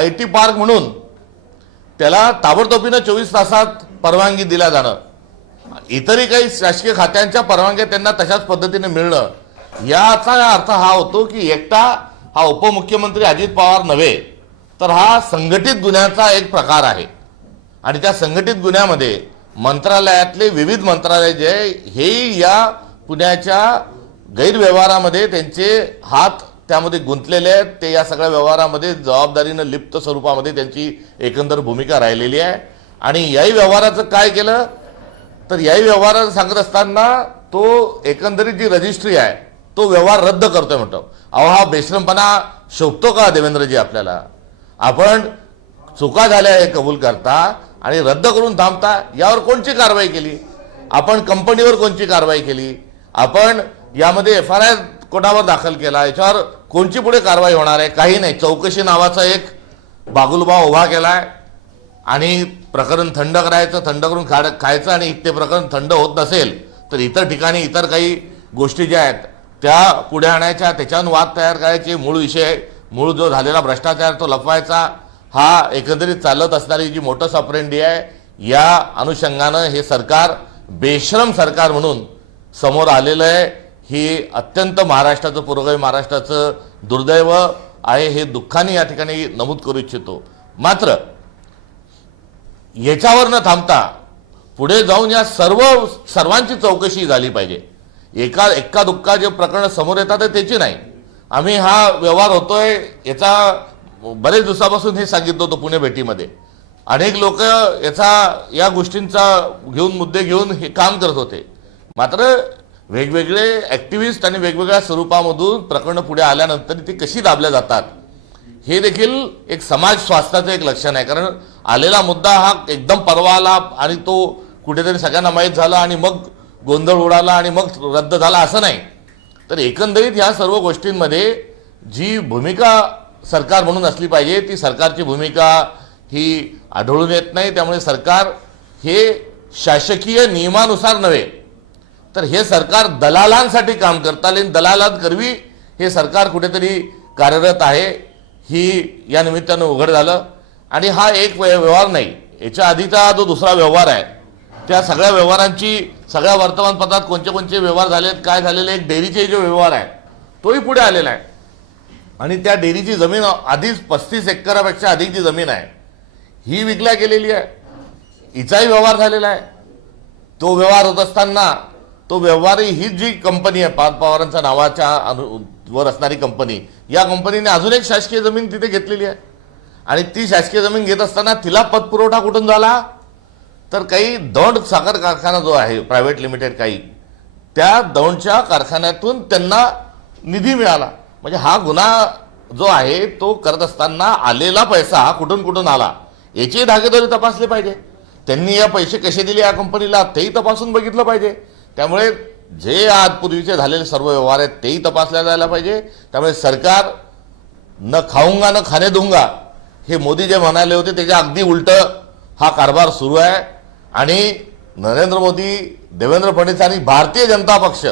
IT park म्हणून त्याला ताबडतोबीने 24 तासात परवानगी दिल्या जाणं, इतरही काही शासकीय खात्यांच्या परवानग्या त्यांना तशाच पद्धतीने मिळणं, याचा अर्थ हा होतो की एकटा हा उपमुख्यमंत्री अजित पवार नव्हे, तर हा संघटित गुन्ह्याचा एक प्रकार आहे। आणि त्या संघटित गुन्ह्यामध्ये मंत्रालयातले विविध मंत्रालय जे हे या पुण्याच्या गैरव्यवहारामध्ये त्यांचे हात त्यामध्ये गुंतलेले आहेत, ते या सगळ्या व्यवहारामध्ये जबाबदारीने लिप्त स्वरूपामध्ये त्यांची एकंदर भूमिका राहिलेली आहे। आणि याही व्यवहाराचं काय केलं तर याही व्यवहाराचं सांगत असताना तो एकंदरीत जी रजिस्ट्री आहे तो व्यवहार रद्द करतोय म्हणतो। अहो, हा बेशरमपणा शोभतो का देवेंद्रजी आपल्याला? आपण चुका झाल्या हे कबूल करता आणि रद्द करून थांबता, यावर कोणची कारवाई केली आपण? कंपनीवर कोणची कारवाई केली आपण? यामध्ये FIR कोणावर दाखल केला? याच्यावर कोणची पुढे कारवाई होणार आहे? काही नाही। चौकशी नावाचा एक बागुलबा उभा केलाय आणि प्रकरण थंड करायचं, थंड करून खायचं, आणि ते प्रकरण थंड होत नसेल तर इतर ठिकाणी इतर काही गोष्टी ज्या आहेत त्या पुढे आणायच्या, त्याच्यावर वाद तयार करायचे, मूळ विषय, मूळ जो झालेला भ्रष्टाचार तो लपवायचा, हा एकंदरीत चालत असणारी जी मोटस ऑपरेंडी आहे। या अनुषंगानं हे सरकार बेशरम सरकार म्हणून समोर आलेलं आहे। ही अत्यंत महाराष्ट्राचं, पुरोगामी महाराष्ट्राचं दुर्दैव आहे, हे दुःखाने या ठिकाणी नमूद करू इच्छितो। मात्र याच्यावर न थांबता पुढे जाऊन या सर्वांची चौकशी झाली पाहिजे। एका दुःखा जे प्रकरण समोर येतात त्याची नाही। आम्ही हा व्यवहार होतोय याचा बरेच दिवसापासून हे सांगितलं होतं पुणे भेटीमध्ये, अनेक लोक या गोष्टींचा घेऊन मुद्दे घेऊन हे काम करत होते। मात्र वेगवेगळे ऍक्टिव्हिस्ट आणि वेगवेगळ्या स्वरूपामधून प्रकरणं पुढे आल्यानंतर ती कशी दाबल्या जातात हे देखील एक समाज स्वास्थ्याचं एक लक्षण आहे। कारण आलेला मुद्दा हा एकदम परवा आला आणि तो कुठेतरी सगळ्यांना माहीत झाला आणि मग गोंधळ उडाला आणि मग रद्द झाला असं नाही। तर एकंदरीत ह्या सर्व गोष्टींमध्ये जी भूमिका सरकार म्हणून असली पाहिजे ती सरकारची भूमिका ही आढळून येत नाही। त्यामुळे सरकार हे शासकीय नियमानुसार नव्हे तर हे सरकार दलालांसाठी काम करतं आणि दलालांकरवी हे सरकार कुठेतरी कार्यरत आहे, ही या निमित्तानं उघड झालं। आणि हा एक व्यवहार नाही, याच्या आधीचा जो दुसरा व्यवहार आहे त्या सगळ्या व्यवहारांची सगळ्या वर्तमानपत्रात कोणते व्यवहार झालेत, काय झालेले, एक डेअरीचे जो व्यवहार आहे तोही पुढे आलेला आहे। आणि त्या डेअरीची जमीन आधीच 35 एकरापेक्षा अधिकची जमीन आहे, ही विकल्या गेलेली आहे, हिचाही व्यवहार झालेला आहे। तो व्यवहार होत असताना तो व्यवहारी ही जी कंपनी आहे पार्थ पवारांच्या नावाच्या वर असणारी कंपनी, या कंपनीने अजून एक शासकीय जमीन तिथे घेतलेली आहे। आणि ती शासकीय जमीन घेत असताना तिला पतपुरवठा कुठून झाला तर काही दौंड साखर कारखाना जो आहे प्रायव्हेट लिमिटेड, काही त्या दौंडच्या कारखान्यातून त्यांना निधी मिळाला। म्हणजे हा गुन्हा जो आहे तो करत असताना आलेला पैसा हा कुठून आला याची धागेदोरे तपासले पाहिजे। त्यांनी या पैसे कसे दिले या कंपनीला तेही तपासून बघितलं पाहिजे। त्यामुळे जे आजपूर्वीचे झालेले सर्व व्यवहार आहेत तेही तपासले जायला पाहिजे। त्यामुळे सरकार न खाऊंगा न खाणे दूंगा हे मोदी जे म्हणाले होते त्याच्या अगदी उलट हा कारभार सुरू आहे। आणि नरेंद्र मोदी, देवेंद्र फडणवीस आणि भारतीय जनता पक्ष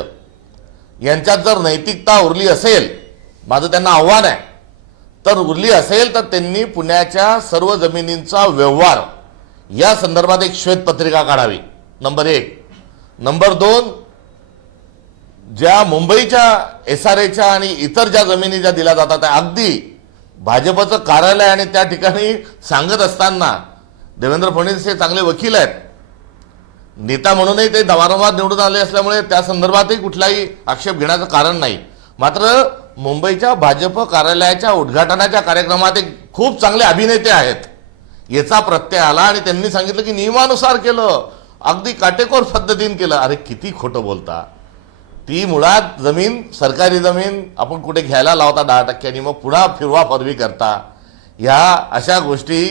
यांच्यात जर नैतिकता उरली असेल, माझं त्यांना आव्हान आहे, तर उरली असेल तर त्यांनी पुण्याच्या सर्व जमिनींचा व्यवहार या संदर्भात एक श्वेतपत्रिका काढावी, नंबर 1। नंबर 2, ज्या मुंबईच्या SRAच्या आणि इतर ज्या जमिनी ज्या दिल्या जातात अगदी भाजपचं कार्यालय आणि त्या ठिकाणी सांगत असताना देवेंद्र फडणवीस हे चांगले वकील आहेत, नेता म्हणूनही ते वारंवार निवडून आले असल्यामुळे त्या संदर्भातही कुठलाही आक्षेप घेण्याचं कारण नाही। मात्र मुंबईच्या भाजप कार्यालयाच्या उद्घाटनाच्या कार्यक्रमात एक खूप चांगले अभिनेते आहेत याचा प्रत्यय आला आणि त्यांनी सांगितलं की नियमानुसार केलं, अगदी काटेकोर पद्धतीने केलं। अरे किती खोटं बोलता। ती मुळात जमीन सरकारी जमीन आपण कुठे घ्यायला लावता 10% मग पुन्हा फिरवा फरवी करता, ह्या अशा गोष्टी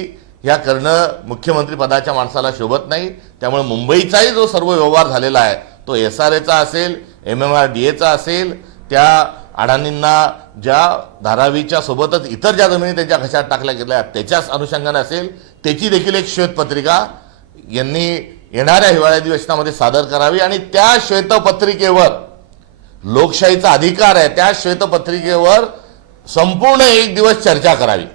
ह्या करणं मुख्यमंत्री पदाच्या माणसाला शोभत नाही। त्यामुळे मुंबईचाही जो सर्व व्यवहार झालेला आहे तो SRAचा असेल, MMRDAचा असेल, त्या अडाणींना ज्या धारावीच्या सोबतच इतर ज्या जमिनी त्यांच्या खिशात टाकल्या गेल्या त्याच्याच अनुषंगाने असेल, त्याची देखील एक श्वेतपत्रिका यांनी येणाऱ्या हिवाळी अधिवेशनामध्ये सादर करावी। आणि त्या श्वेतपत्रिकेवर लोकशाहीचा अधिकार आहे, त्या श्वेतपत्रिकेवर संपूर्ण 1 दिवस चर्चा करावी।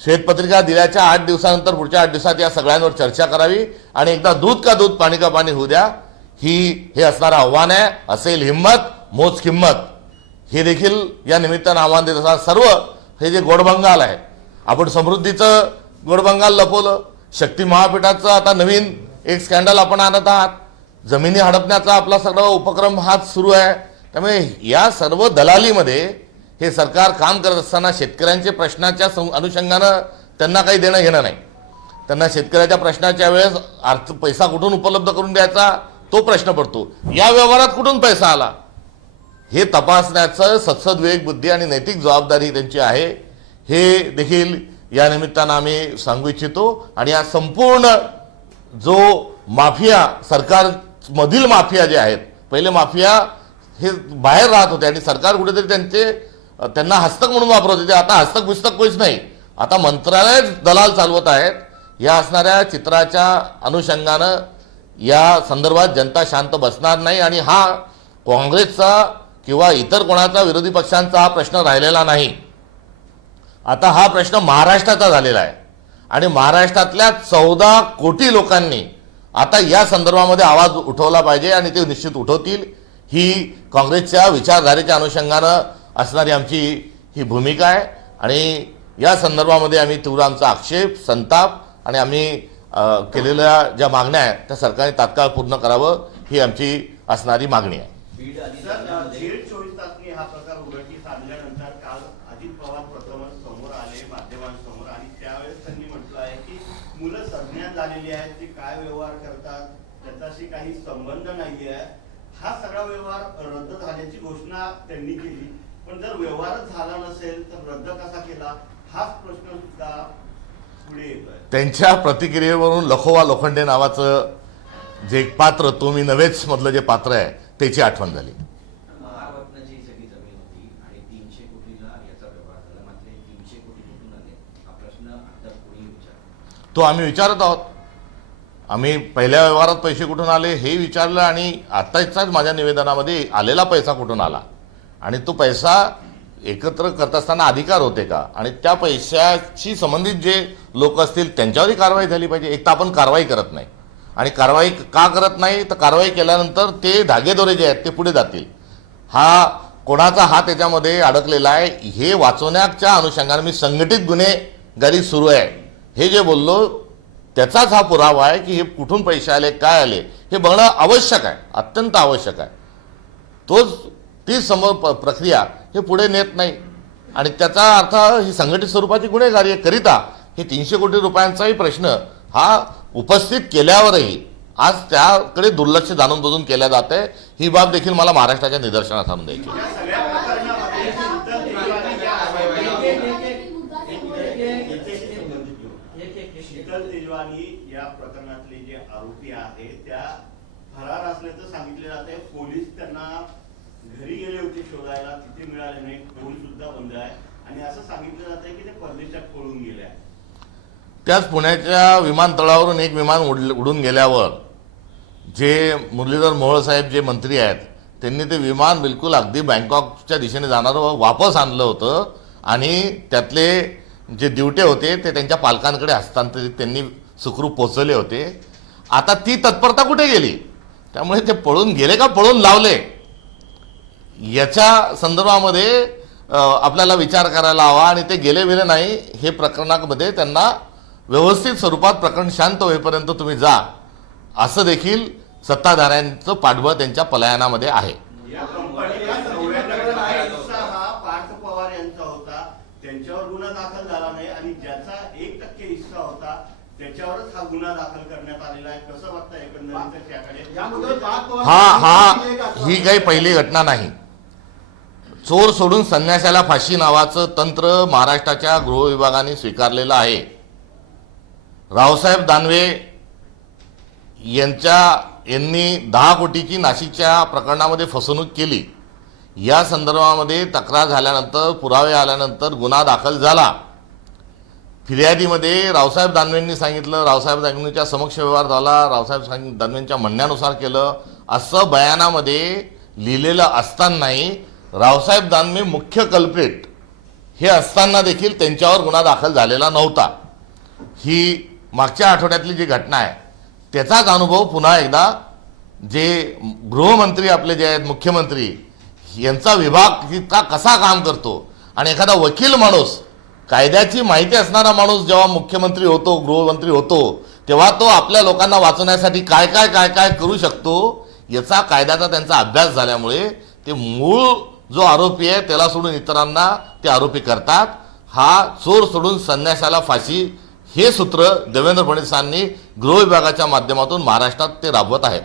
श्वेतपत्रिका दिल्याच्या 8 दिवसानंतर पुढच्या 8 दिवसात या सगळ्यांवर चर्चा करावी आणि एकदा दूध का दूध पाणी का पाणी होऊ द्या. हे असणारं आव्हान आहे. असेल हिंमत मोज किंमत, हे देखील या निमित्तानं आव्हान देत असतात. सर्व हे जे गोडबंगाल आहे, आपण समृद्धीचं गोडबंगाल लपवलं, शक्ती महापीठाचं आता नवीन एक स्कॅन्डल आपण आणत आहात, जमिनी हडपण्याचा आपला सगळा उपक्रम हाच सुरू आहे. त्यामुळे या सर्व दलालीमध्ये हे सरकार काम करत असताना शेतकऱ्यांच्या प्रश्नाच्या अनुषंगानं त्यांना काही देणं घेणं नाही. त्यांना शेतकऱ्याच्या प्रश्नाच्या वेळेस पैसा कुठून उपलब्ध करून द्यायचा तो प्रश्न पडतो. या व्यवहारात कुठून पैसा आला हे तपासण्याचं सत्सद विवेक बुद्धी आणि नैतिक जबाबदारी त्यांची आहे, हे देखील या निमित्तानं आम्ही सांगू इच्छितो. आणि या संपूर्ण जो माफिया, सरकारमधील माफिया जे आहेत, पहिले माफिया हे बाहेर राहत होते आणि सरकार कुठेतरी त्यांना हस्तक म्हणून वापरत होते. आता हस्तक बिस्तक कोणीच नाही, आता मंत्रालय दलाल चालवत आहेत. या असणाऱ्या चित्राच्या अनुषंगानं या संदर्भात जनता शांत बसणार नाही. आणि हा काँग्रेसचा किंवा इतर कोणाचा विरोधी पक्षांचा हा प्रश्न राहिलेला नाही. आता हा प्रश्न महाराष्ट्राचा झालेला आहे आणि महाराष्ट्रातल्या 14 कोटी लोकांनी आता या संदर्भामध्ये आवाज उठवला पाहिजे आणि ते निश्चित उठवतील. ही काँग्रेसच्या विचारधारेच्या अनुषंगानं असणारी आमची ही भूमिका आहे आणि या संदर्भामध्ये आम्ही तीव्र आमचा आक्षेप, संताप आणि आम्ही केलेल्या ज्या मागण्या आहेत त्या सरकारने तात्काळ पूर्ण करावं, ही आमची असणारी मागणी आहे. दीड 24 तासांनी हा प्रकार उघडकीस आणल्यानंतर काल अजित पवार प्रथमच समोर आले माध्यमांसमोर आणि त्यावेळेस त्यांनी म्हटलं आहे की मुलं संज्ञान झालेली आहेत, ते काय व्यवहार करतात त्याच्याशी काही संबंध नाहीये. हा सगळा व्यवहार रद्द झाल्याची घोषणा त्यांनी केली, पण जर व्यवहारच झाला नसेल तर रद्द कसा केला हाच प्रश्न सुद्धा पुढे येतोय. त्यांच्या प्रतिक्रियेवरून लखोवा लोखंडे नावाचं जे पात्र, तो मी नव्हेच मधलं जे पात्र आहे त्याची आठवण झाली. महारत्नाची सगळी जमीन होती आणि 300 कोटीला याचा व्यवहार झाला, मात्र 300 कोटी कुठून आले हा प्रश्न अद्याप कोणी विचारला. तो आम्ही विचारत आहोत. आम्ही पहिल्या व्यवहारात पैसे कुठून आले हे विचारलं आणि आताच्याच माझ्या निवेदनामध्ये आलेला पैसा कुठून आला आणि तो पैसा एकत्र करत असताना अधिकार होते का आणि त्या पैशाशी संबंधित जे लोक असतील त्यांच्यावरही कारवाई झाली पाहिजे. एक तर आपण कारवाई करत नाही आणि कारवाई का करत नाही तर कारवाई केल्यानंतर ते धागेदोरे जे आहेत ते पुढे जातील. हा कोणाचा हात त्याच्यामध्ये अडकलेला आहे हे वाचवण्याच्या अनुषंगाने मी संघटित गुन्हेगारी सुरू आहे हे जे बोललो त्याचाच हा पुरावा आहे की हे कुठून पैसे आले, काय आले हे बघणं आवश्यक आहे, अत्यंत आवश्यक आहे. ती प्रक्रिया हे पुढे नेत नाही आणि त्याचा अर्थ ही संघटित स्वरूपाची गुन्हेगारी करिता हे 300 कोटी रुपयांचाही प्रश्न हा उपस्थित केल्यावरही आज त्याकडे दुर्लक्ष जाणून बुजून केल्या जात आहे. ही बाब देखील मला महाराष्ट्राच्या निदर्शनास आणून द्यायची. शीतल तेजवानी या प्रकरणातले जे आरोपी आहेत त्या फरार असल्याचं सांगितले जाते. पोलीस त्यांना घरी गेले होते शोधायला, तिथे मिळाले नाही, फोन सुद्धा बंद आहे आणि असं सांगितलं जात आहे की ते परदेशात पळून गेले आहे. त्याच पुण्याच्या विमानतळावरून एक विमान उडून गेल्यावर जे मुरलीधर मोहोळ साहेब जे मंत्री आहेत त्यांनी ते विमान बिलकुल अगदी बँकॉकच्या दिशेने जाणारं वापस आणलं होतं आणि त्यातले जे दिवटे होते ते त्यांच्या पालकांकडे हस्तांतरित त्यांनी सुखरूप पोचवले होते. आता ती तत्परता कुठे गेली? त्यामुळे ते पळून गेले का पळून लावले याच्या संदर्भामध्ये आपल्याला विचार करायला हवा आणि ते गेले वेळे नाही हे प्रकरणामध्ये त्यांना व्यवस्थित स्वरूपात प्रकरण शांत होईपर्यंत तुम्ही जा असं देखील सत्ताधाऱ्यांचं पाठबळ त्यांच्या पलायनामध्ये आहे. या कंपनीला 99% हा पार्थ पवार यांचा होता, त्यांच्यावर गुन्हा दाखल झाला नाही आणि ज्याचा 1% हिस्सा होता त्याच्यावरच हा गुन्हा दाखल करण्यात आलेला आहे. कसं बघता एकंदरीत त्याकडे? ही काही पहिली घटना नाही. चोर सोडून संन्याशाला फाशी नावाचं तंत्र महाराष्ट्राच्या गृह विभागाने स्वीकारलेलं आहे. रावसाहेब दानवे यांनी 10 कोटीची नाशिकच्या प्रकरणामध्ये फसवणूक केली. या संदर्भामध्ये तक्रार झाल्यानंतर पुरावे आल्यानंतर गुन्हा दाखल झाला. फिर्यादीमध्ये रावसाहेब दानवेंनी सांगितलं, रावसाहेब दानवेंच्या समक्ष व्यवहार झाला, रावसाहेब दानवेंच्या म्हणण्यानुसार केलं असं बयानामध्ये लिहिलेलं असतानाही रावसाहेब दानवे मुख्य कल्प्रिट हे असताना देखील त्यांच्यावर गुन्हा दाखल झालेला नव्हता. ही मागच्या आठवड्यातली जी घटना आहे त्याचाच अनुभव पुन्हा एकदा जे गृहमंत्री आपले जे आहेत मुख्यमंत्री यांचा विभाग इतका कसा काम करतो आणि एखादा वकील माणूस कायद्याची माहिती असणारा माणूस जेव्हा मुख्यमंत्री होतो गृहमंत्री होतो तेव्हा तो आपल्या लोकांना वाचवण्यासाठी काय काय काय काय करू शकतो याचा कायद्याचा त्यांचा अभ्यास झाल्यामुळे ते मूळ जो आरोपी आहे त्याला सोडून इतरांना ते आरोपी करतात. हा चोर सोडून संन्याशाला फाशी हे सूत्र देवेंद्र फडणवीसांनी गृह विभागाच्या माध्यमातून महाराष्ट्रात ते राबवत आहेत.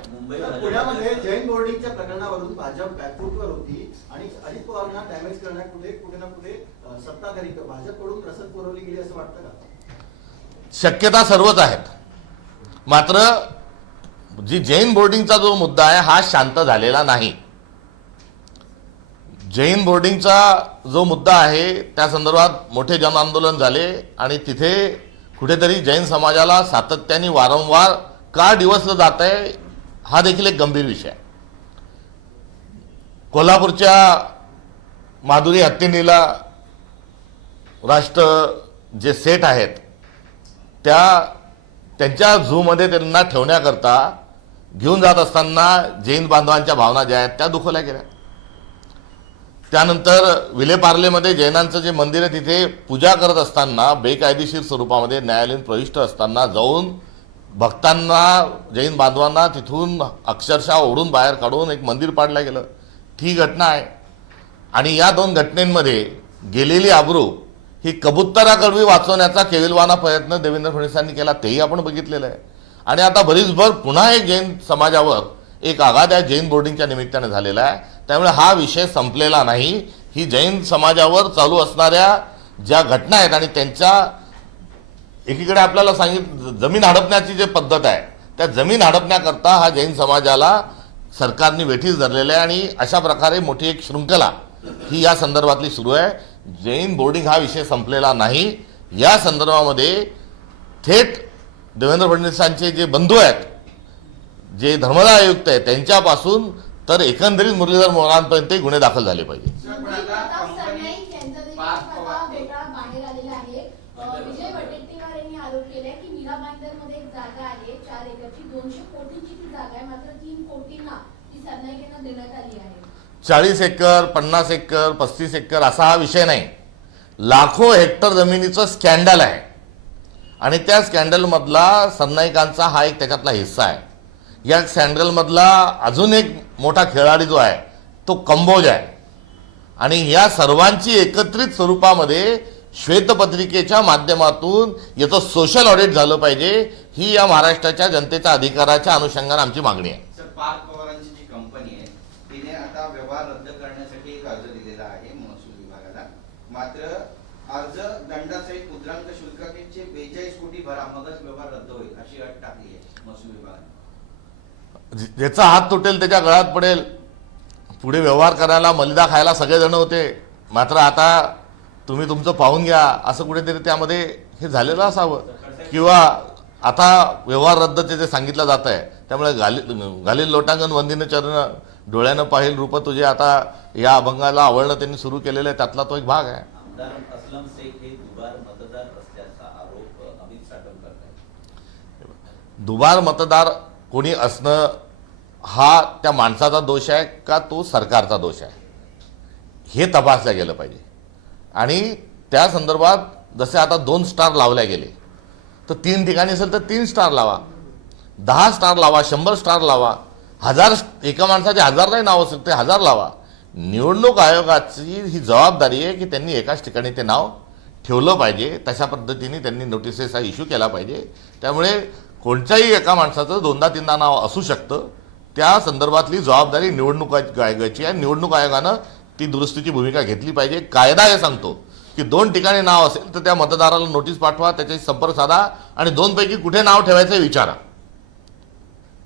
पुण्यामध्ये जैन बोर्डिंगच्या प्रकरणावरून भाजप बॅकफूटवर होती आणि अजित पवारांना डॅमेज करण्यात कुठे ना कुठे सत्ताधारी भाजपकडून रसद पुरवली गेली असं वाटतं का? शक्यता सर्वच आहेत. मात्र जी जैन बोर्डिंगचा जो मुद्दा आहे हा शांत झालेला नाही. जैन बोर्डिंगचा जो मुद्दा आहे त्या संदर्भात मोठे जनआंदोलन झाले आणि तिथे कुठेतरी जैन समाजाला सातत्याने वारंवार का डिवचलं जात आहे हा देखील एक गंभीर विषय आहे. कोल्हापूरच्या माधुरी हत्तीनीला राष्ट्र जे सेट आहेत त्यांच्या झूमध्ये त्यांना ठेवण्याकरता घेऊन जात असताना जैन बांधवांच्या भावना ज्या आहेत त्या दुखवल्या गेल्या. त्यानंतर विलेपार्लेमध्ये जैनांचं जे मंदिर आहे तिथे पूजा करत असताना बेकायदेशीर स्वरूपामध्ये न्यायालयीन प्रविष्ट असताना जाऊन भक्तांना जैन बांधवांना तिथून अक्षरशः ओढून बाहेर काढून एक मंदिर पाडलं गेलं. ही घटना आहे. आणि या दोन घटनेमध्ये गेलेली आबरू ही कबुतराकडवी वाचवण्याचा केविलवाना प्रयत्न देवेंद्र फडणवीसांनी केला तेही आपण बघितलेलं आहे. आणि आता बरीचभर पुन्हा एक जैन समाजावर एक आघात आहे जैन बोर्डिंगच्या निमित्ताने झालेला आहे. त्यामुळे हा विषय संपलेला नाही. ही जैन समाजावर चालू असणाऱ्या ज्या घटना आहेत आणि त्यांच्या एकीकडे आपल्याला जमीन हडपण्याची जी पद्धत आहे त्या जमीन हडपण्याकरता हा जैन समाजाला सरकारने वेठीस धरलेला आहे आणि अशा प्रकारे मोठी एक शृंखला ही या संदर्भातली सुरू आहे. जैन बोर्डिंग हा विषय संपलेला नाही. या संदर्भामध्ये थेट देवेंद्र फडणवीसांचे जे बंधू आहेत जे धर्मदाय आयुक्त आहेत त्यांच्यापासून तर एकंदरीत मुरलीधर मोहोळांपर्यंत गुन्हे दाखल झाले पाहिजे. विजय वडेट्टीवार यांनी आरोप केलाय की मीरा भाईंदरमध्ये एक जागा आहे 4 एकरची 200 कोटींची ती जागा आहे मात्र 3 कोटींना ती सरनाईकांना देण्यात आली आहे. 40 एकर 50 एकर 35 एकर असा हा विषय नाही. लाखो हेक्टर जमिनीचं स्कॅन्डल आहे आणि त्या स्कॅन्डलमधला सरनाईकांचा हा एक त्याच्यातला हिस्सा आहे. या स्कॅन्डलमधला अजून एक मोठा खेळाडी जो आहे तो कंबोज आहे. आणि या सर्वांची एकत्रित स्वरूपामध्ये श्वेतपत्रिकेच्या माध्यमातून याचं सोशल ऑडिट झालं पाहिजे ही या महाराष्ट्राच्या जनतेच्या अधिकाराच्या अनुषंगाने आमची मागणी आहे. सर, पार्थ पवारांची जी कंपनी आहे तिने आता व्यवहार रद्द करण्यासाठी एक अर्ज दिलेला आहे महसूल विभागाला. मात्र अर्ज दंडासहित मुद्रांक शुल्काचे 42 कोटी भरा मगच व्यवहार रद्द होईल अशी अट टाकली आहे महसूल विभागाने. ज्याचा हात तुटेल त्याच्या गळ्यात पडेल. पुढे व्यवहार करायला मलिदा खायला सगळेजण होते. मात्र आता तुम्ही तुमचं पाहून घ्या असं कुठेतरी त्यामध्ये हे झालेलं असावं किंवा आता व्यवहार रद्दचे जे सांगितलं जात आहे त्यामुळे घालील लोटांगण वंदीने चरण डोळ्यानं पाहिल रूप तुझे आता या अभंगाला आवडणं त्यांनी सुरू केलेलं आहे त्यातला तो एक भाग आहे. आमदार असलम शेख हे दुबार मतदार असल्याचा आरोप अमित साटम करतात. दुबार मतदार कोणी असणं हा त्या माणसाचा दोष आहे का तो सरकारचा दोष आहे हे तपासलं गेलं पाहिजे. आणि त्या संदर्भात जसे आता 2 स्टार लावल्या गेले तर 3 ठिकाणी असेल तर 3 स्टार लावा, 10 स्टार लावा, 100 स्टार लावा, 1000 एका माणसाचे 1000 नाही नाव असेल ते 1000 लावा. निवडणूक आयोगाची ही जबाबदारी आहे की त्यांनी एकाच ठिकाणी ते नाव ठेवलं पाहिजे. तशा पद्धतीने त्यांनी नोटिसेस इश्यू केला पाहिजे. त्यामुळे कोणत्याही एका माणसाचं 2दा-3दा नाव असू शकतं. त्या संदर्भातली जबाबदारी निवडणूक आयोगाची आहे. निवडणूक आयोगानं ती दुरुस्तीची भूमिका घेतली पाहिजे. कायदा हे सांगतो की 2 ठिकाणी नाव असेल तर त्या मतदाराला नोटीस पाठवा, त्याच्याशी संपर्क साधा आणि 2 पैकी कुठे नाव ठेवायचं हे विचारा.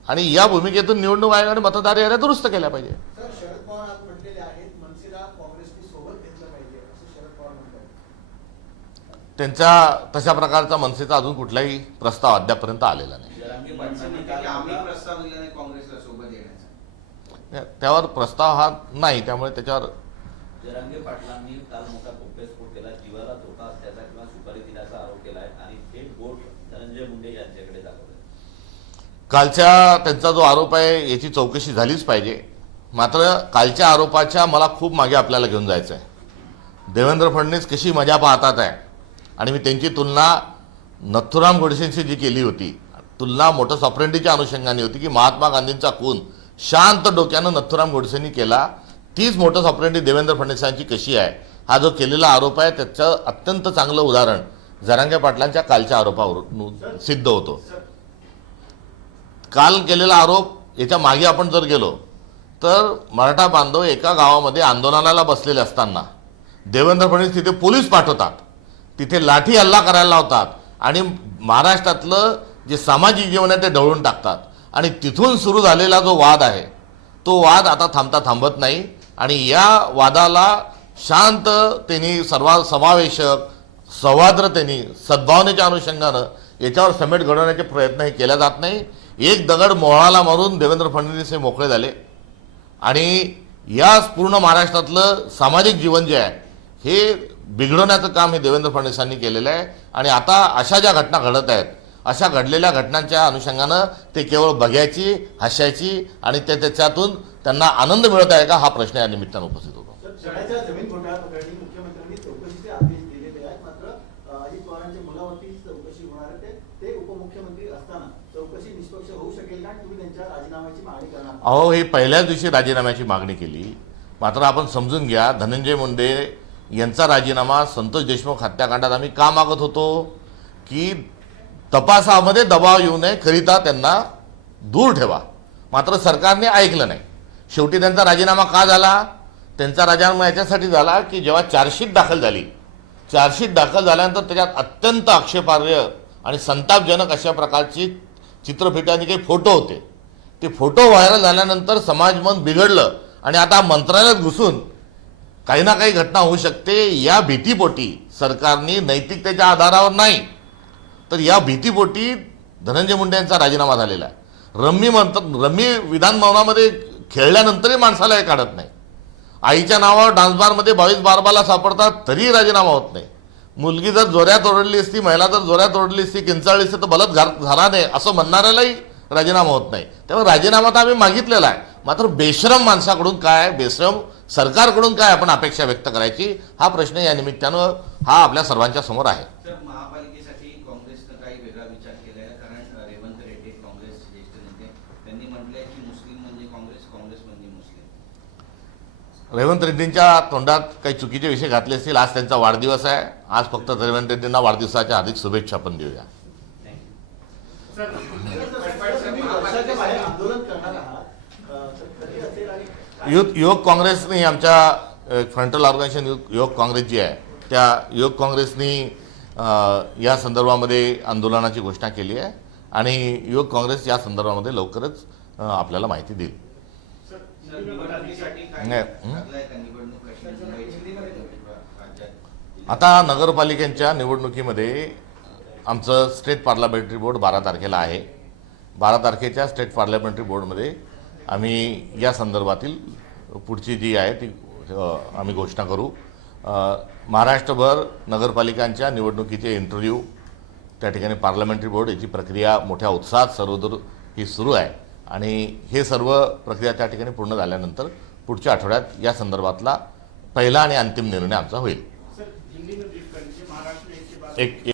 आणि या भूमिकेतून निवडणूक आयोगाने मतदार याद्या दुरुस्त केल्या पाहिजे. सर, शरद पवार आज म्हटलेले आहेत मनसेला काँग्रेसने सोबत घेतलं पाहिजे असं शरद पवार म्हणतात. त्यांच्या तशा प्रकारचा मनसेचा अजून कुठलाही प्रस्ताव अद्यापर्यंत आलेला नाही. जरांगे मनसे पाटलांनी म्हणते की काल आम्ही आपला- प्रस्ताव दिला नाही काँग्रेसला सोबत येण्याचा. त्यावर प्रस्ताव हा नाही. त्यामुळे त्याच्यावर जरांगे पाटलांनी काल मोठा गौप्यस्फोट केला. मुंडे यांच्याकडे दाखवलं. कालच्या त्यांचा जो आरोप आहे याची चौकशी झालीच पाहिजे. मात्र कालच्या आरोपाच्या मला खूप मागे आपल्याला घेऊन जायचं आहे. देवेंद्र फडणवीस कशी मजा पाहतात आहे आणि मी त्यांची तुलना नथुराम गोडसेंशी जी केली होती, तुलना मोटस ऑपरेंडीच्या अनुषंगाने होती की महात्मा गांधींचा खून शांत डोक्यानं नथुराम गोडसेंनी केला, तीच मोटस ऑपरेंडी देवेंद्र फडणवीसांची कशी आहे हा जो केलेला आरोप आहे त्याचं अत्यंत चांगलं उदाहरण जरांगे पाटलांच्या कालच्या आरोपावरून सिद्ध होतो. काल केलेला आरोप याच्या मागे आपण जर गेलो तर मराठा बांधव एका गावामध्ये आंदोलनाला बसलेले असताना देवेंद्र फडणवीस तिथे पोलीस पाठवतात, तिथे लाठी हल्ला करायला लावतात आणि महाराष्ट्रातलं जे सामाजिक जीवन आहे ते ढवळून टाकतात. आणि तिथून सुरू झालेला जो वाद आहे तो वाद आता थांबत नाही. आणि या वादाला शांततेने समावेशक सौहार्द्रतेने सद्भावनेच्या अनुषंगानं याच्यावर समेट घडवण्याचे प्रयत्न हे केले जात नाही. एक दगड मोळाला मारून देवेंद्र फडणवीस हे मोकळे झाले आणि या पूर्ण महाराष्ट्रातलं सामाजिक जीवन जे आहे हे बिघडवण्याचं काम हे देवेंद्र फडणवीसांनी केलेलं आहे. आणि आता अशा ज्या घटना घडत आहेत अशा घडलेल्या घटनांच्या अनुषंगानं ते केवळ बघायची, हसायची आणि त्याच्यातून त्यांना आनंद मिळत आहे का हा प्रश्न या निमित्तानं उपस्थित होतो. शहराच्या जमीन घोटाळा प्रकरणी मुख्यमंत्र्यांनी चौकशीचे आदेश दिलेले आहेत. मात्र अजित पवारांच्या मुलावरती चौकशी होणार आहे. ते उपमुख्यमंत्री असताना चौकशी निष्पक्ष होऊ शकेल का? तुम्ही त्यांच्या राजीनाम्याची मागणी करणार? अहो, हे पहिल्याच दिवशी राजीनाम्याची मागणी केली. मात्र आपण समजून घ्या, धनंजय मुंडे यांचा राजीनामा संतोष देशमुख हत्याकांडात आम्ही का मागत होतो की तपासामध्ये दबाव येऊ नये करिता त्यांना दूर ठेवा. मात्र सरकारने ऐकलं नाही. शेवटी त्यांचा राजीनामा का झाला? त्यांचा राजीनामा याच्यासाठी झाला की जेव्हा चार्जशीट दाखल झाली, चार्जशीट दाखल झाल्यानंतर त्याच्यात अत्यंत आक्षेपार्ह आणि संतापजनक अशा प्रकारची चित्रफिती आणि काही फोटो होते. ते फोटो व्हायरल झाल्यानंतर समाजमन बिघडलं आणि आता मंत्रालयात घुसून काही ना काही घटना होऊ शकते या भीतीपोटी सरकारने नैतिकतेच्या आधारावर नाही तर या भीतीपोटी धनंजय मुंडे यांचा राजीनामा झालेला आहे. रम्मी विधान भवनामध्ये खेळल्यानंतरही माणसाला हे काढत नाही. आईच्या नावावर डान्स बारमध्ये 22 बारबाला सापडतात तरी राजीनामा होत नाही. मुलगी जर जोऱ्यात ओरडली असती, महिला जर जोऱ्यात ओरडली असती, किंचाळली असती तर बलत झाला नाही असं म्हणणाऱ्यालाही राजीनामा होत नाही. तेव्हा राजीनामा तर आम्ही मागितलेला आहे. मात्र बेशरम माणसाकडून काय, बेशरम सरकारकडून काय आपण अपेक्षा व्यक्त करायची हा प्रश्न या निमित्तानं हा आपल्या सर्वांच्या समोर आहे. तर महापालिकेसाठी काँग्रेसनं काही वेगळा विचार केलाय? कारण रेवंत रेड्डी काँग्रेस ज्येष्ठ नेते त्यांनी म्हटलंय की मुस्लिम म्हणजे काँग्रेस, काँग्रेस म्हणजे मुस्लिम. रेवंत रेड्डींच्या तोंडात काही चुकीचे विषय घातले असतील. आज त्यांचा वाढदिवस आहे. आज फक्त रेवंत रेड्डींना वाढदिवसाच्या हार्दिक शुभेच्छा पण देऊया. तुम्ही वर्षाच्या बाहेर आंदोलन करणार आहात, तर कधी असेल आणि काय? युवक काँग्रेसने आमच्या फ्रंटल ऑर्गनायझेशन युवक काँग्रेस जी आहे त्या युवक काँग्रेसनी या संदर्भामध्ये आंदोलनाची घोषणा केली आहे आणि युवक काँग्रेस या संदर्भामध्ये लवकरच आपल्याला माहिती देईल. सर, निवडणुकीसाठी काय नाही. ठरलंय का? निवडणूक कशी व्हायची राज्यात? आता नगरपालिकेच्या निवडणुकीमध्ये आमचं स्टेट पार्लमेंटरी बोर्ड 12 तारखेला आहे. 12 तारखेच्या स्टेट पार्लमेंटरी बोर्डमध्ये आम्ही या संदर्भातील पुढची जी आहे ती आम्ही घोषणा करू. महाराष्ट्रभर नगरपालिकांच्या निवडणुकीचे इंटरव्ह्यू त्या ठिकाणी पार्लमेंटरी बोर्ड याची प्रक्रिया मोठ्या उत्साहात सर्वदूर ही सुरू आहे आणि हे सर्व प्रक्रिया त्या ठिकाणी पूर्ण झाल्यानंतर पुढच्या आठवड्यात या संदर्भातला पहिला आणि अंतिम निर्णय आमचा होईल. एक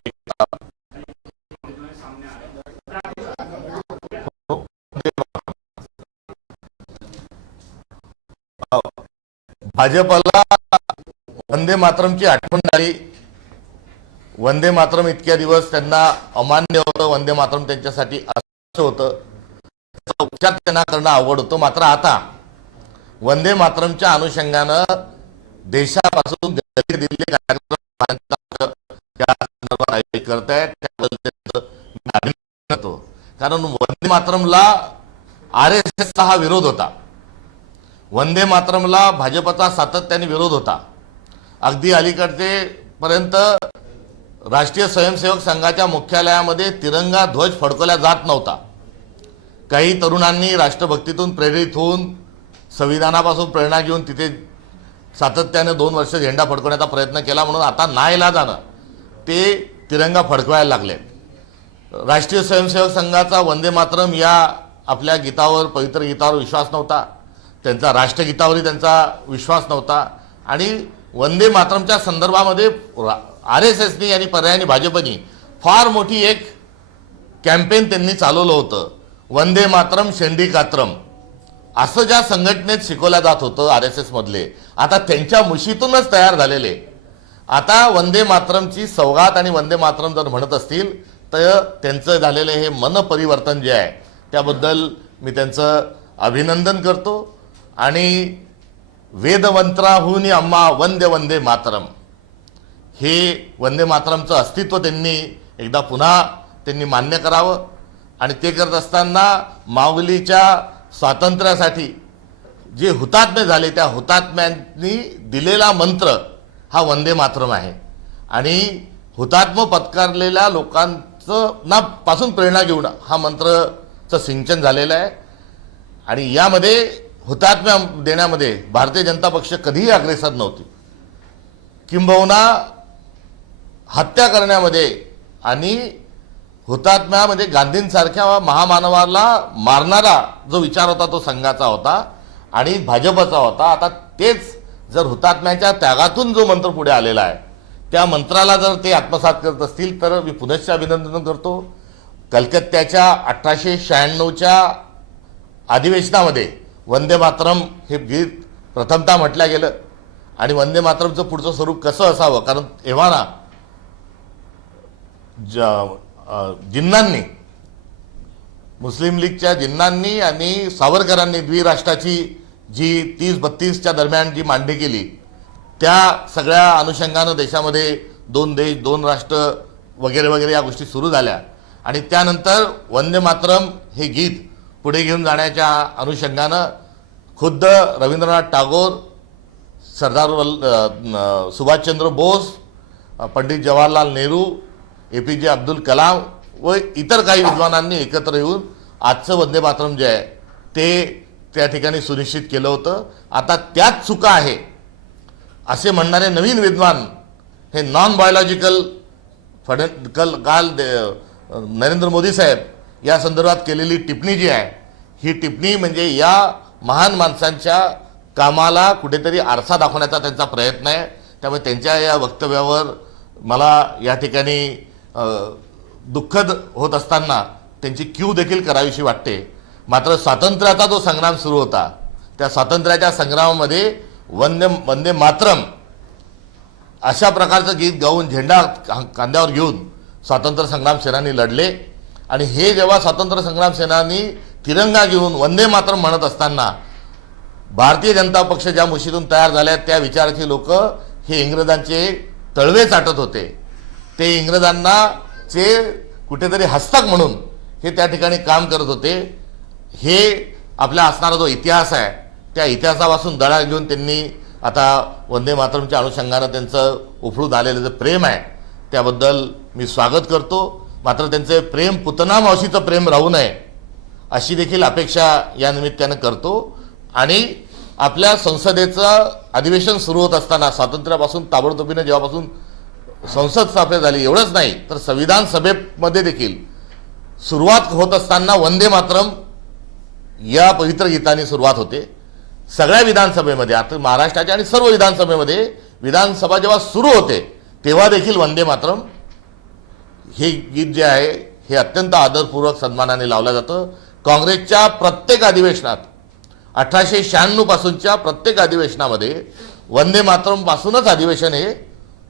भाजपला वंदे मातरमची आठवण झाली. वंदे मातरम इतक्या दिवस त्यांना अमान्य होतं. वंदे मातरम त्यांच्यासाठी असं होतं, त्याचा उपचार त्यांना करणं अवघड होतं. मात्र आता वंदे मातरमच्या अनुषंगानं देशापासून दिल्ली कार्यक्रम त्या संदर्भात आयोजित करतायत त्याबद्दल त्यांचं मी अभिनंदन करतो. कारण वंदे मातरमला RSSचा हा विरोध होता. वंदे मातरमला भाजपचा सातत्याने विरोध होता. अगदी अलीकडचे पर्यंत राष्ट्रीय स्वयंसेवक संघाच्या मुख्यालयामध्ये तिरंगा ध्वज फडकवला जात नव्हता. काही तरुणांनी राष्ट्रभक्तीतून प्रेरित होऊन संविधानापासून प्रेरणा घेऊन तिथे सातत्याने 2 वर्ष झेंडा फडकवण्याचा प्रयत्न केला. म्हणून आता नाईलाजानं ते तिरंगा फडकवायला लागले. राष्ट्रीय स्वयंसेवक संघाचा वंदे मातरम या आपल्या गीतावर, पवित्र गीतावर विश्वास नव्हता. त्यांचा राष्ट्रगीतावरही त्यांचा विश्वास नव्हता. आणि वंदे मातरमच्या संदर्भामध्ये RSSनी आणि पर्यायाने भाजपनी फार मोठी एक कॅम्पेन त्यांनी चालवलं होतं. वंदे मातरम शेंडी कात्रम असं ज्या संघटनेत शिकवलं जात होतं RSS मधले, आता त्यांच्या मुशीतूनच तयार झालेले आता वंदे मातरमची सौगात आणि वंदे मातरम जर म्हणत असतील तर त्यांचं झालेलं हे मनपरिवर्तन जे आहे त्याबद्दल मी त्यांचं अभिनंदन करतो. आणि वेदमंत्राहून अम्मा वंदे वंदे मातरम हे वंदे मातरमचं अस्तित्व त्यांनी एकदा पुन्हा त्यांनी मान्य करावं. आणि ते करत असताना माऊलीच्या स्वातंत्र्यासाठी जे हुतात्मे झाले त्या हुतात्म्यांनी दिलेला मंत्र हा वंदे मातरम आहे. आणि हुतात्म पत्कारलेल्या लोकांचं पासून प्रेरणा घेऊन हा मंत्रचं सिंचन झालेलं आहे. आणि यामध्ये हुतात्म्या देण्यामध्ये भारतीय जनता पक्ष कधीही अग्रेसर नव्हती. किंबहुना हत्या करण्यामध्ये आणि हुतात्म्यामध्ये गांधींसारख्या महामानवाला मारणारा जो विचार होता तो संघाचा होता आणि भाजपचा होता. आता तेच जर हुतात्म्याच्या त्यागातून जो मंत्र पुढे आलेला आहे त्या मंत्राला जर ते आत्मसात करत असतील तर मी पुनश्च अभिनंदन करतो. कलकत्त्याच्या 1896च्या अधिवेशनामध्ये वंदे मातरम हे गीत प्रथमतः म्हटलं गेलं. आणि वंदे मातरमचं पुढचं स्वरूप कसं असावं, कारण तेव्हा ना जिन्नांनी, मुस्लिम लीगच्या जिन्नांनी आणि सावरकरांनी द्विराष्ट्राची जी 30-32च्या दरम्यान जी मांडणी केली त्या सगळ्या अनुषंगानं देशामध्ये 2 देश 2 राष्ट्र वगैरे वगैरे या गोष्टी सुरू झाल्या. आणि त्यानंतर वंदे मातरम हे गीत पुढे घेऊन जाण्याच्या अनुषंगानं खुद्द रवींद्रनाथ टागोर, सरदार सुभाषचंद्र बोस, पंडित जवाहरलाल नेहरू, APJ अब्दुल कलाम व इतर काही विद्वानांनी एकत्र येऊन आजचं वंदे मातरम जे आहे ते त्या ठिकाणी सुनिश्चित केलं होतं. आता त्याच चुका आहे असे म्हणणारे नवीन विद्वान हे नॉन बायोलॉजिकल काल नरेंद्र मोदी साहेब या संदर्भात केलेली टिप्पणी जी आहे ही टिप्पणी म्हणजे या महान माणसांच्या कामाला कुठेतरी आरसा दाखवण्याचा त्यांचा प्रयत्न आहे. त्यामुळे त्यांच्या या वक्तव्यावर मला या ठिकाणी दुःखद होत असताना त्यांची क्यू देखील करावीशी वाटते. मात्र स्वातंत्र्याचा जो संग्राम सुरू होता त्या स्वातंत्र्याच्या संग्रामामध्ये वंदे मातरम अशा प्रकारचं गीत गाऊन झेंडा खांद्यावर घेऊन स्वातंत्र्य संग्राम सेनानी लढले. आणि हे जेव्हा स्वातंत्र्य संग्राम सेनानी तिरंगा घेऊन वंदे मातरम म्हणत असताना भारतीय जनता पक्ष ज्या मुशीतून तयार झाल्या त्या विचाराचे लोक हे इंग्रजांचे तळवे चाटत होते. ते इंग्रजांना चे कुठेतरी हस्तक म्हणून हे त्या ठिकाणी काम करत होते. हे आपला असणारा जो इतिहास आहे त्या इतिहासापासून दडा घेऊन त्यांनी आता वंदे मातरमच्या अनुषंगानं त्यांचं उफळून आलेलं जे प्रेम आहे त्याबद्दल मी स्वागत करतो. मात्र त्यांचे प्रेम पुतना मावशीचं प्रेम राहू नये अशी देखील अपेक्षा या निमित्तानं करतो. आणि आपल्या संसदेचं अधिवेशन सुरू होत असताना स्वातंत्र्यापासून ताबडतोबीने जेव्हापासून संसद स्थापन झाली एवढंच नाही तर संविधान सभेमध्ये देखील सुरुवात होत असताना वंदे मातरम या पवित्र गीताने सुरुवात होते. सगळ्या विधानसभेमध्ये आता महाराष्ट्राच्या आणि सर्व विधानसभेमध्ये विधानसभा जेव्हा सुरू होते तेव्हा देखील वंदे मातरम हे गीत जे आहे हे अत्यंत आदरपूर्वक सन्मानाने लावलं जातं. काँग्रेसच्या प्रत्येक अधिवेशनात 1896 पासूनच्या प्रत्येक अधिवेशनामध्ये वंदे मातरम पासूनच अधिवेशन हे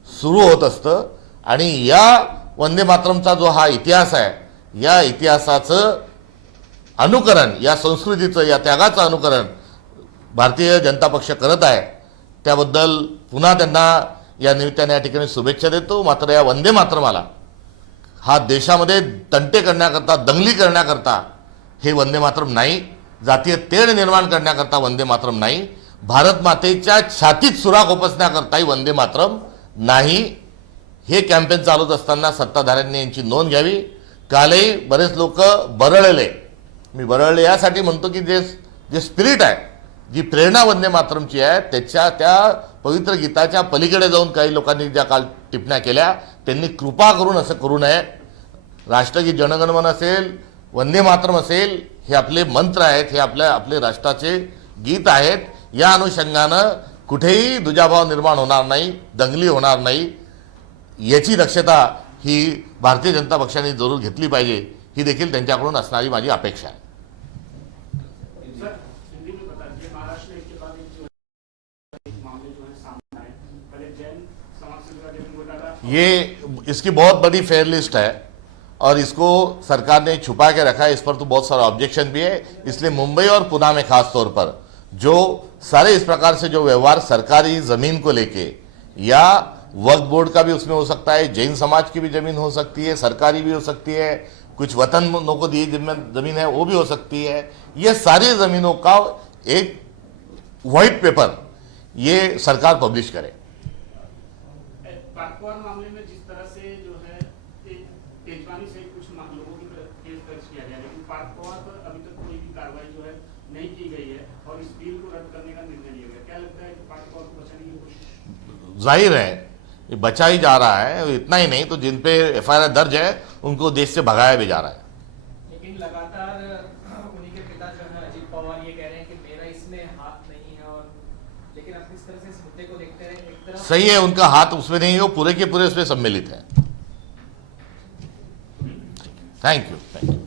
सुरू होत असतं. आणि या वंदे मातरमचा जो हा इतिहास आहे या इतिहासाचं अनुकरण, या संस्कृतीचं, या त्यागाचं अनुकरण भारतीय जनता पक्ष करत आहे. त्याबद्दल पुन्हा त्यांना या निमित्ताने या ठिकाणी शुभेच्छा देतो. मात्र या वंदे मातरमाला हा देशामध्ये तंटे करण्याकरता, दंगली करण्याकरता हे वंदे मातरम नाही. जातीय तेढ निर्माण करण्याकरता वंदे मातरम नाही. भारत मातेच्या छातीत सुराख उपसण्याकरताही वंदे मातरम नाही. हे कॅम्पेन चालवत असताना सत्ताधाऱ्यांनी यांची नोंद घ्यावी. कालही बरेच लोक बरळले, मी बरळले यासाठी म्हणतो की जे स्पिरिट आहे, जी प्रेरणा वंदे मातरमची आहे त्या पवित्र गीताच्या पलीकडे जाऊन काही लोकांनी ज्या काल टिप्पण्या केल्या त्यांनी कृपा करून असं करू नये. राष्ट्र की जनगणमन असेल, वंदे मातरम असेल, हे आपले मंत्र आहेत, हे आपले राष्ट्राचे गीत आहेत. या अनुषंगानं कुठेही दुजाभाव निर्माण होणार नाही, दंगली होणार नाही, याची दक्षता ही भारतीय जनता पक्षाने जरूर घेतली पाहिजे, ही देखील त्यांच्याकडून असणारी माझी अपेक्षा आहे. सर, हिंदी में बता दीजिए, महाराष्ट्र में इसके बाद एक मामले जो है सामने आए, पहले जैन समाज सेवी का जमीन घोटाला, ये इसकी बहुत बड़ी फेयर लिस्ट है और इसको सरकार ने छुपा के रखा है. इस पर तो बहुत सारा ऑब्जेक्शन भी है. इसलिए मुंबई और पुणे में खास तौर पर जो सारे इस प्रकार से जो व्यवहार सरकारी जमीन को लेके, या वक्फ बोर्ड का भी उसमें हो सकता है, जैन समाज की भी जमीन हो सकती है, सरकारी भी हो सकती है, कुछ वतनों को दी जमीन है वो भी हो सकती है. ये सारी जमीनों का एक व्हाइट पेपर ये सरकार पब्लिश करे. पार्कवार मामले में जिस तरह से जो है एक तेजवानी से कुछ लोगों की केस दर्ज किया गया, लेकिन पार्कवार पर अभी तक कोई भी कार्रवाई जो है नहीं की गई है और इस बिल को रद्द करने का निर्णय लिया गया. क्या लगता है कि पार्कवार को बचाने की कोशिश? जाहिर है ये बचा ही जा रहा है. इतना ही नहीं तो जिन पे एफआईआर दर्ज है उनको देश से भगाया भी जा रहा है. लेकिन लगातार उन्हीं के पिता जो है अजित पवार ये कह रहे हैं कि मेरा इसमें हाथ नहीं है, और लेकिन आप किस तरह से इस मुद्दे को देखते हैं? एक तरफ सही है, उनका हाथ उसमें नहीं है, वो पूरे के पूरे उसमें सम्मिलित है. Thank you.